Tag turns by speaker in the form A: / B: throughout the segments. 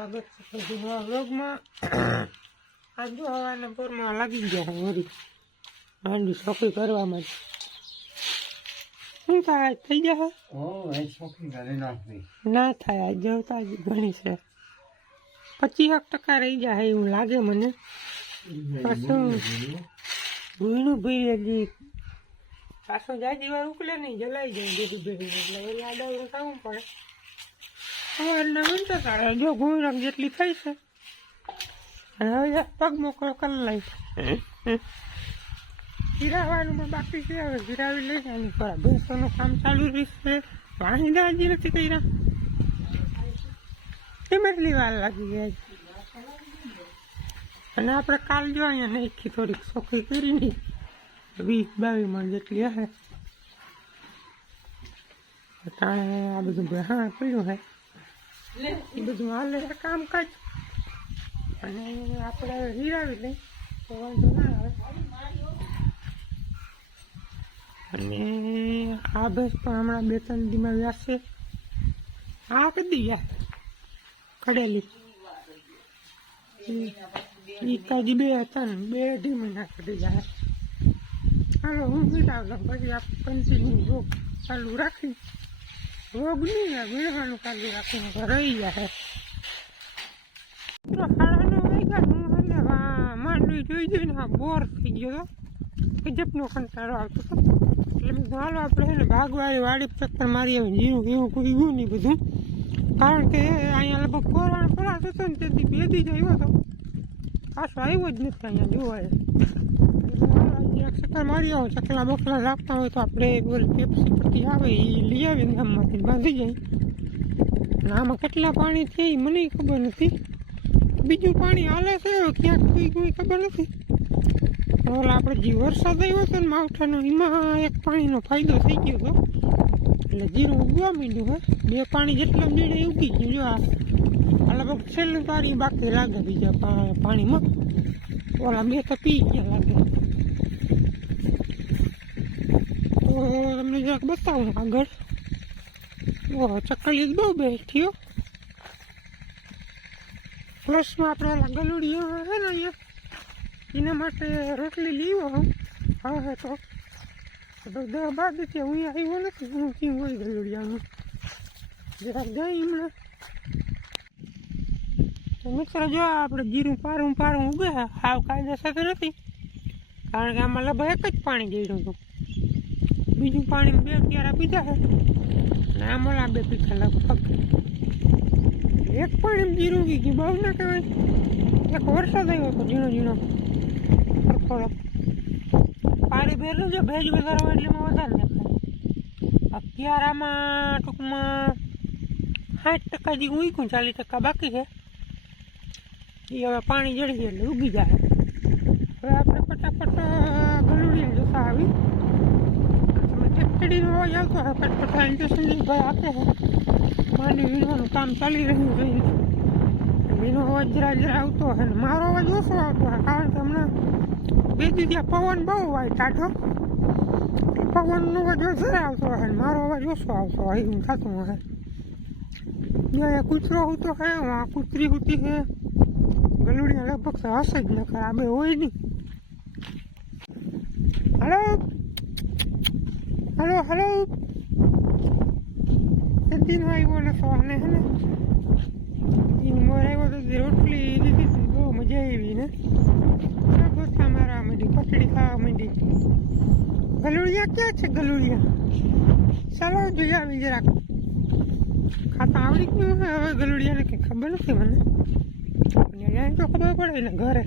A: સ્વાગત છે નવા હવાના પોરમાં લાગી ગયા છે વળી માંડી શોખી કરવામાં શું થાય થઈ
B: નાખવી
A: ના થાય આજ જવતા જ ઘણી છે પચીસ ટકા રહી જાય એવું લાગે મને. પાછું ભૂયનું ભૂઈ હજી પાછું જાજી વાર ઉકલે નહીં જલાઈ જાય ભેગી ભેગી. એટલે વળી આડાવડું થવું પડે સવારના મિનતો કાળે જો રંગ જેટલી થઈ છે. અને હવે પગ મોકળો કરી લઈ ગીરાવાનું માં બાકી છે. હવે ગીરાવી લઈ જાય પર ભેંસોનું કામ ચાલુ રહેશે. વાહિંદા હજી નથી કર્યા. એમ એટલી વાર લાગી ગઈ અને આપણે કાલ જો અહીંયા નાખી થોડીક સોખી કરી ની વીસ બાવીસ મણ જેટલી હશે. અટાણે આ બધું હા પડ્યું હે. બધું હાલે કામ કામકાજ અને આપણે હીરાવી લઈ. તો વાંધો ના આવે. અને આ ભેંસ પણ હમણાં બે ત્રણ દીમાં વ્યાસે. આ કદી યાર કડેલી ઈ બે ને, બે અઢી મહિના કડી જાય હાલો, હું લઉં પછી આપ કન્ટિન્યુ રોગ ચાલુ રાખી રોગ નહીં ને વીણવાનું ચાલુ રાખીને રહી જાય તો હાડાનો વાગ્યા હું એટલે માંડવી જોઈ જોઈને આ બોર થઈ ગયો હતો ગજબનો કંટાળો આવતો હતો. એટલે મેં હાલો, આપણે એને ભાગવાળી વાડી ચક્કર મારી આવે જીવું એવું કોઈ ગયું નહીં બધું. કારણ કે અહીંયા લગભગ કોરોના પરાસ હતો ને, તેથી બે દી જ આવ્યો હતો. પાછો આવ્યો જ નથી અહીંયા જોવાય ચક્કર મારી, આવો ચકલા બકલા રાખતા હોય તો આપણે ઓલી પેપ્સી પરથી આવે એ લઈ આવીને ગામમાંથી બાંધી જાય. આમાં કેટલા પાણી છે એ મને ખબર નથી. બીજું પાણી હાલે છે ક્યાંક કોઈ કોઈ ખબર નથી. ઓલા આપણે જે વરસાદ આવ્યો હતો ને માવઠાનો, એમાં એક પાણીનો ફાયદો થઈ ગયો હતો એટલે જીરું ઉગવા માંડ્યું હોય, બે પાણી જેટલા મેળે ઉગી ગયું. જો આ આ લગભગ છેલ્લું તારી બાકી લાગે બીજા પાણીમાં. ઓલા બે તો પી ગયા લાગે. તો તમને જરાક બતાવું આગળ ચકલી બહુ બેઠી હો પ્લસમાં આપણે ઓલા ગલુડીઓ હે ને અહીંયા એના માટે રોટલી લીવો હું હવે તો દસ બાદ છે હું આવ્યો નથી હું ક્યાં હોય ગલુડિયાનું જરાક ગઈ હમણાં તો મિત્ર જો આપણે જીરું પારું પારું ઉગે હાવ કાયદા સાથે નથી કારણ કે આમાં લગભગ એક જ પાણી ગયું હતું. બીજું પાણી બે ક્યારા પીધા છે અને આમાં ઓલા બે પીધા લગભગ. એક પાણી જીરું ગઈ ગયું. બહુ ના કહેવાય. એક વરસાદ આવ્યો હતો ઝીણો ઝીણો. થોડોક પાણી ભેરનું છે, ભેજ વધારે હોય એટલે એમાં વધારે દેખાય. આ ક્યારામાં ટૂંકમાં સાઠ ટકા જે ઉગ્યું ચાલીસ ટકા બાકી છે. એ હવે પાણી જડી જાય એટલે ઉગી જાય. હવે આપણે ફટાફટ ગલુડીને જોતા આવી. ટેકડીનો અવાજ આવતો હોય ફટફટ ઇન્જેક્શન ભાઈ આપે છે માંડી વીણવાનું કામ ચાલી રહ્યું છે. એનો અવાજ જરા જરા આવતો હોય ને મારો અવાજ ઓછો આવતો હોય કારણ કે હમણાં બે દીધા, પવન બહુ હોય ટાઢો. પવનનો અવાજ વધારે આવતો હોય મારો અવાજ ઓછો આવતો હોય એવું થતું હોય અહીંયા કૂતરો હોતો હે આ કૂતરી હોતી હે. ગલુડિયા લગભગ હશે જ નકર, આ બે હોય નહીં. હલો? હલો હલો સદીનો આવ્યો નતો અને હે ને મોર આવ્યો તો રોટલી દીધી હતી બહુ મજા આવી ને ગોથા મારવા માંડી પટડી ખાવા માંડી ગલુડિયા ક્યાં છે ગલુડિયા ચાલો જોઈ આવી જરાક ખાતા આવડી ગયું હવે ગલુડિયાને કંઈ ખબર નથી મને અહીંયા તો ખબર પડે ને ઘરે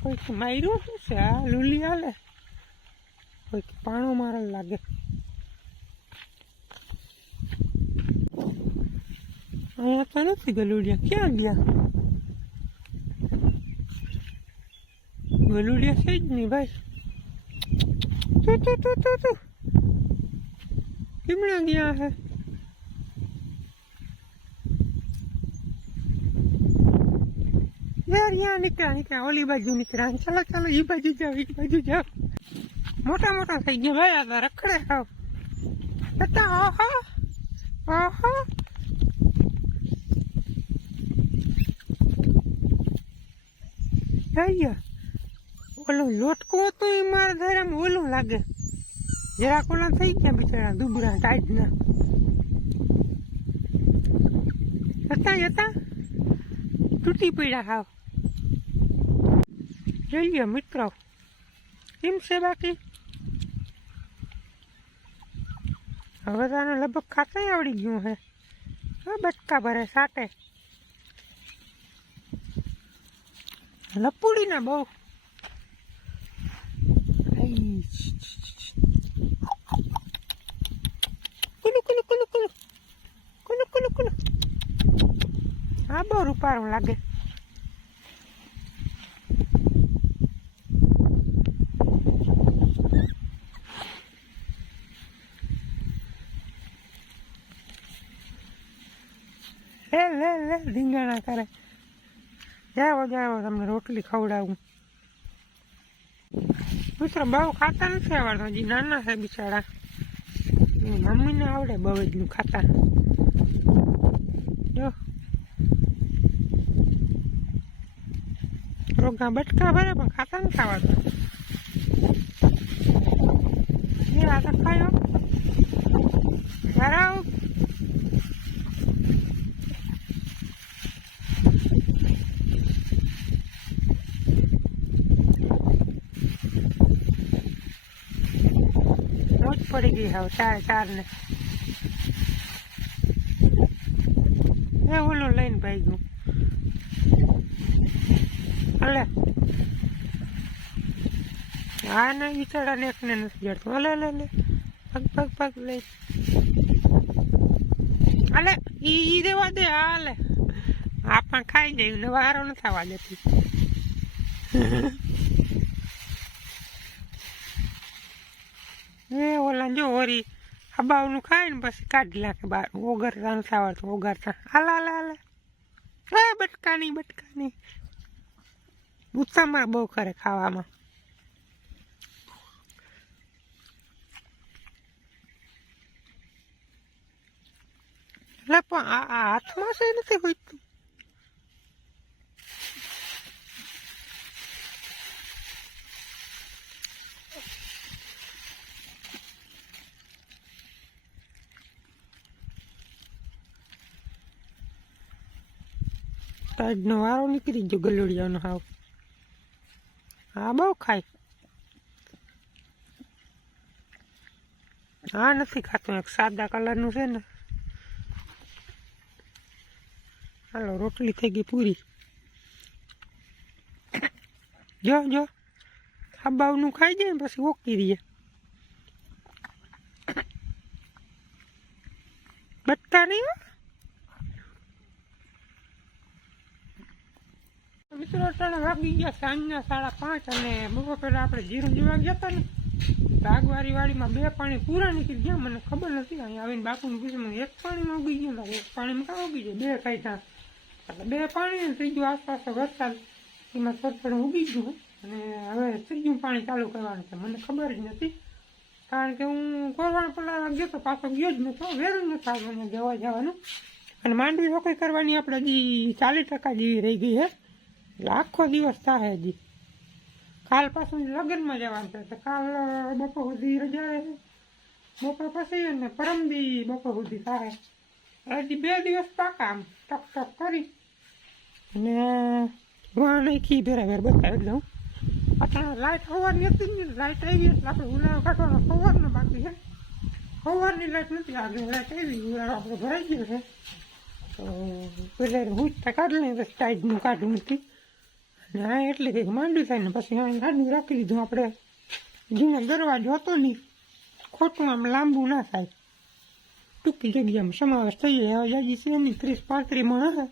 A: કોઈક માર્યું શું છે આ લુલી હાલે કોઈક પાણો મારે લાગે. અહીંયા તો નથી ગલુડિયા. ક્યાં ગયા? ગલુડિયા છે જ નહીં ભાઈ. તું તું તું તું તું. કેમણા ગયા હે? યાર યા નીકળ્યા નીકળ્યા. ઓલી બાજુ નીકળ્યા. ચાલો ચાલો એ બાજુ જાઓ એ બાજુ જાઓ. મોટા મોટા થઈ ગયા ભાઈ, આ રખડે હાવ બતા હા આહા જઈએ ઓલું લોટકું હતું એ મારા ધારામાં ઓલું લાગે. જરા કોલા થઈ ગયા બિચારા દુબળા ટાઈટના હતા હતા તૂટી પડ્યા હાવ જોઈએ મિત્રો એમ છે બાકી? હવે તો આને લગભગ ખાતા આવડી ગયું હે. હવે બટકા ભરે સાટે લપુડી ને બહુ. કુલુ કુલુ કુલુ કુલુ. કુલુ કુલુ કુલુ. હા બહુ રૂપારું લાગે. લે લે લે ધીંગાણા કરે. જાઓ જાઓ, તમને રોટલી ખવડાવું. મિત્રો, બહુ ખાતા નથી આવડતો, હજી નાના છે બિચારા. મમ્મીને આવડે બહુ એટલું ખાતા. જો. રોગા બટકા ભરે, પણ ખાતા નથી આવડતા. તો ખાયો. ભરાવ મોજ પડી ગઈ હવે ચાર ચાર ને. એ ઓલું લઈને ભાઈ ગયું અલે. હા, ને બિચારા ને એકને નથી જડતું અલે લે લે પગ પગ પગ લઈ. અલે, ઈ દેવા દે હાલે આ પણ ખાઈ જાય ને વારો ન થવા દેતી. એ ઓલા જો ઓરી હબાવનું ખાય ને પછી કાઢી નાખે બહાર. ઓગરતા નથી આવડતું, ઓગરતા. હાલા હાલા હાલા. એ, બટકાની બટકાની. ઉત્સાહમાં બહુ કરે ખાવામાં. એટલે પણ આ હાથમાં છે નથી હોતું ટાઈડનો વારો નીકળી ગયો ગલુડિયાનો હાવ. હા, બહુ ખાય. હા, નથી ખાતું. એક સાદા કલરનું છે ને. હાલો, રોટલી થઈ ગઈ પૂરી. જો જો. હબાવનું ખાઈ જાય ને પછી ઓકી રહીએ. બટકા નહીં મિત્રો ત્રણ વાગી ગયા સાંજના સાડા પાંચ અને બપોર પહેલાં આપણે જીરું જોવા ગયા હતા ને ભાગવારી વાડીમાં બે પાણી પૂરા નીકળી ગયા. મને ખબર નથી અહીંયા આવીને બાપુને પૂછ્યું એક પાણીમાં ઉગી ગયું એક પાણીમાં કાં ઉગી જાય બે ખાઈ ત્યાં. એટલે બે પાણી ત્રીજું આસપાસ વરસાદ, એમાં થોડું ઉગી ગયું અને હવે ત્રીજું પાણી ચાલુ કરવાનું છે. મને ખબર જ નથી, કારણ કે હું કોરવાણ પલાળવા ગયો તો પાછો ગયો જ નતો વેરું નથી આવવાનું જવા જવાનું. અને માંડવી નોકરી કરવાની આપણે હજી ચાલીસ ટકા જેવી રહી ગઈ હે. આખો દિવસ થાય હજી. કાલ પાછું લગ્નમાં જવાનું છે, તો કાલ બપોર સુધી રજા બપોર પછી પરમ પરમદી બપોર સુધી થાય. હજી બે દિવસ પાકા આમ, ટક ટક કરી. અને વાં નાખી, ભેરા ભેર બતાવી દઉં અત્યારે લાઇટ સવારની હતી ને લાઇટ આવી એટલે આપણે ઉનાળો કાઢવાનો સવારનો બાકી છે. સવારની લાઇટ નથી આગળ લાઇટ આવી, ઉનાળો આપણે ભરાઈ ગયો છે. તો પેલા હું કાઢ પછી ટાઈટનું કાઢું નથી. અને એટલે કંઈક માંડ્યું થાય ને પછી ગાડું રાખી દીધું આપણે. જૂનો દરવાજો હતો નહીં ખોટું આમ લાંબુ ના થાય. ટૂંકી જગ્યામાં સમાવેશ થઈ જાય હવે જાજી છે નહીં ત્રીસ પાંત્રીસમાં હશે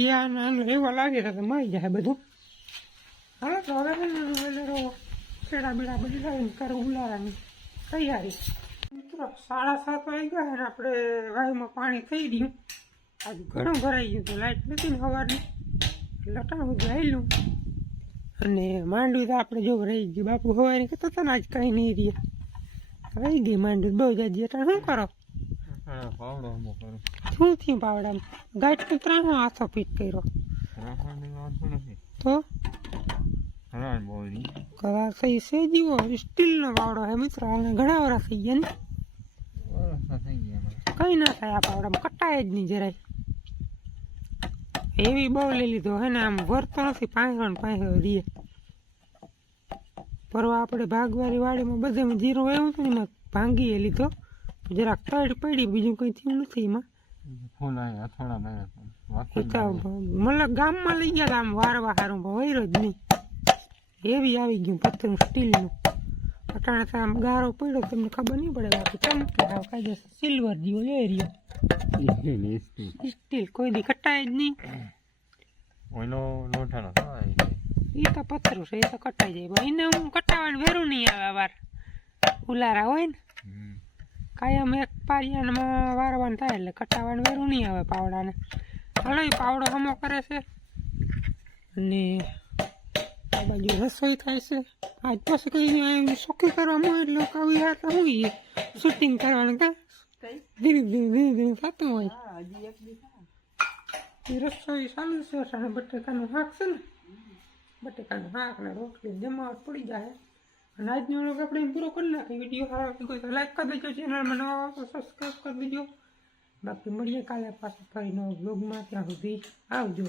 A: એ આને આને એવા લાગે તો મારી જાય બધું. હાલો તો હવે વેલેરો છેડા બેડા બધી લાવીને કરે ઉલારાની તૈયારી. મિત્રો, સાડા સાત વાગી ગયા અને આપણે વાયુમાં પાણી થઈ ગયું. આજે ઘણું ભરાઈ ગયું તો લાઈટ નથી ને સવારની લટા સુધી આવેલું અને માંડવી તો આપણે જો રહી ગયું બાપુ હોવાની કહેતો હતો ને આજ કંઈ નહીં રહે રહી ગઈ માંડવી બહુ જાજી એટલે શું કરો?
B: પાવડો
A: શું થયું પાવડામાં? ગાઈડ ત્રાણો હાથો ફીટ કર્યો. તો? કદાચ થઈ છે જીવો સ્ટીલનો પાવડો હે મિત્રો. ઘણા વર્ષ થઈ ગયા ને. કઈ ના થાય આ પાવડામાં કટાય જ નહીં જરાય. એવી બહુ લઈ લીધો હે ને આમ વરતો નથી પાંચસો ને પાંચસો રીએ પરવા આપણે ભાગવારી વાડીમાં બધે જીરો એવું હતું ને એમાં ભાંગીએ લીધો. જરાક તડ પડી બીજું કંઈ થયું નથી એમાં. મતલબ ગામમાં લઈ ગયા આમ વારવા હારું વૈરો જ નહીં. એવી આવી ગયું પથ્થરનું સ્ટીલનું. અટાણા આમ ગારો પડ્યો તમને ખબર નહીં પડે બાકી ચમકે સિલ્વર જેવો એ રહ્યો. સ્ટીલ કોઈ દી કટાય જ નહીં.
B: ઓઈનો લોઠાનો થાય.
A: એ તો પથરું છે એ તો કટાઈ જાય. એને હું કટાવાનું વેરું નહીં આવે વાર. ઉલારા હોય ને. કાયમ એક પારિયાનમાં વારવાનું થાય એટલે કટાવાનું વેરું નહીં આવે પાવડાને. એ પાવડો હમો કરે છે. અને આ બાજુ રસોઈ થાય છે. આજ પછી કઈ સોખી કરવામાં એટલે કવિ હાથ હું શૂટિંગ કરવાનું કા? ધીરે ધીરે ધીરે ધીરે થતું હોય રસોઈ ચાલુ છે અને બટેકાનું છે ને બટેકાનું શાક ને રોટલી જમાવટ પડી જાય અને આજનો લોક આપણે પૂરો કરી નાખીએ વીડિયો સારો લાગ્યો તો લાઈક કરી દેજો ચેનલમાં નવા સબસ્ક્રાઈબ કરી દેજો બાકી મળીએ કાલે પાછા ફરી નવો બ્લોગમાં ત્યાં સુધી આવજો